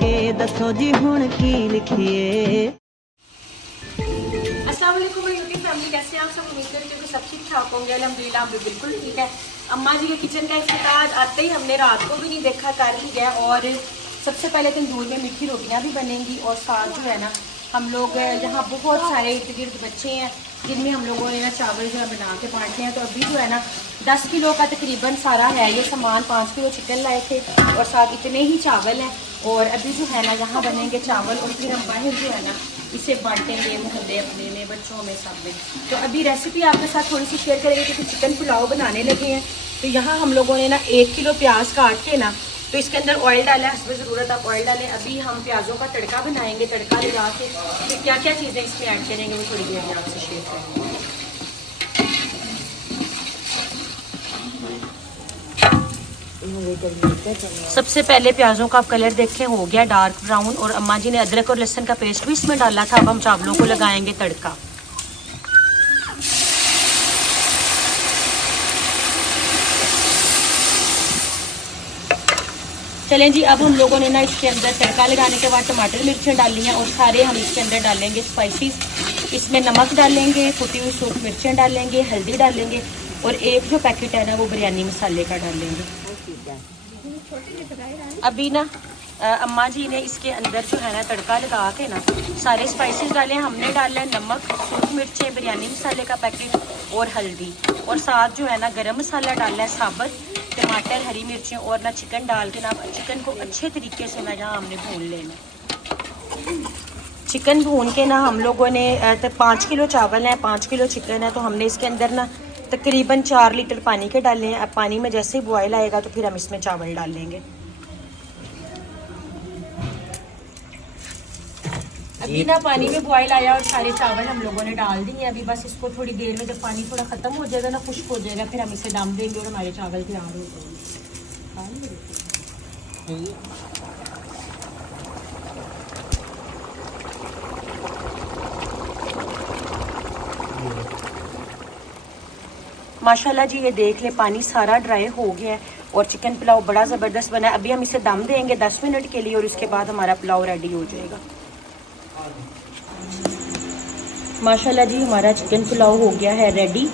के दसो जी हुण की लिखिए। अस्सलाम वालेकुम यूट्यूब फैमिली, कैसे हैं आप सब? उम्मीद करती हूँ कि सब ठीक ठाक होंगे। अल्हम्दुलिल्लाह हम भी बिल्कुल ठीक है। अम्मा जी के किचन का इफ्तिताह आते ही हमने रात को भी नहीं देखा, कर ही गया। और सबसे पहले तंदूर में मीठी रोटियाँ भी बनेंगी और साथ जो है ना हम लोग यहाँ बहुत सारे इर्द गिर्द बच्चे हैं जिनमें हम लोगों ने ना चावल जो है बना के बांटते हैं। तो अभी जो है ना 10 किलो का तकरीबन सारा है ये सामान। 5 किलो चिकन लाए थे और साथ इतने ही चावल हैं। और अभी जो है ना यहाँ बनेंगे चावल और फिर हम बाहर जो है ना इसे बांटेंगे मोहल्ले अपने में, बच्चों में, सब में। तो अभी रेसिपी आपके साथ थोड़ी सी शेयर करेंगे क्योंकि चिकन पुलाव बनाने लगे हैं। तो यहाँ हम लोगों ने ना 1 किलो प्याज काट के ना तो इसके अंदर ऑयल डाला है, हस्ब ज़रूरत आप ऑयल डालें। अभी हम प्याज़ों का तड़का बनाएंगे। तड़का लगा के फिर क्या क्या चीज़ें इसमें ऐड करेंगे वो थोड़ी देर में आपसे शेयर करेंगे। सबसे पहले प्याज़ों का आप कलर देखें हो गया डार्क ब्राउन और अम्मा जी ने अदरक और लहसुन का पेस्ट भी इसमें डाला था। अब हम चावलों को लगाएंगे तड़का। चलें जी, अब हम लोगों ने ना इसके अंदर तड़का लगाने के बाद टमाटर मिर्चें डाली हैं और सारे हम इसके अंदर डालेंगे स्पाइसेस। इसमें नमक डालेंगे, कुटी हुई सूख मिर्चें डालेंगे, हल्दी डालेंगे और एक जो पैकेट है ना वो बिरयानी मसाले का डालेंगे। अभी ना अम्मा जी ने इसके अंदर जो है ना तड़का लगा के ना सारे स्पाइसेस डाले हैं। हमने डाला है नमक, सूख मिर्चें, बिरयानी मसाले का पैकेट और हल्दी और साथ जो है ना गरम मसाला डालना है साबुत, टमाटर, हरी मिर्चें और ना चिकन डाल के ना चिकन को अच्छे तरीके से ना यहाँ हमने भून लेना। चिकन भून के ना हम लोगों ने 5 किलो चावल है, 5 किलो चिकन है, तो हमने इसके अंदर ना तकरीबन 4 लीटर पानी के डाले हैं। अब पानी में जैसे ही बॉयल आएगा तो फिर हम इसमें चावल डाल लेंगे। अभी ना पानी में बॉयल आया और सारे चावल हम लोगों ने डाल दिए। अभी बस इसको थोड़ी देर में जब पानी थोड़ा ख़त्म हो जाएगा ना, खुश्क हो जाएगा, फिर हम इसे दम देंगे और हमारे चावल तैयार हो जाएंगे। माशाल्लाह जी ये देख ले पानी सारा ड्राई हो गया है और चिकन पुलाव बड़ा ज़बरदस्त बना है। अभी हम इसे दम देंगे 10 मिनट के लिए और उसके बाद हमारा पुलाव रेडी हो जाएगा। माशाल्लाह जी हमारा चिकन पुलाव हो गया है रेडी।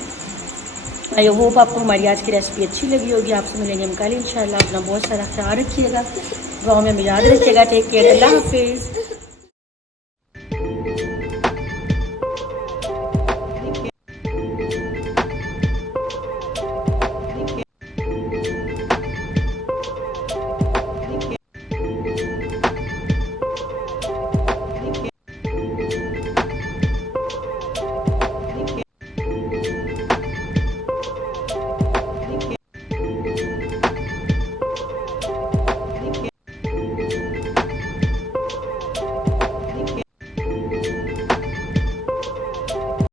आई होप आपको हमारी आज की रेसिपी अच्छी लगी होगी। आपसे मिलेंगे हम कल इंशाल्लाह। अपना बहुत सारा ख्याल रखिएगा, दुआ में याद रखिएगा। टेक केयर, अल्लाह हाफिज़।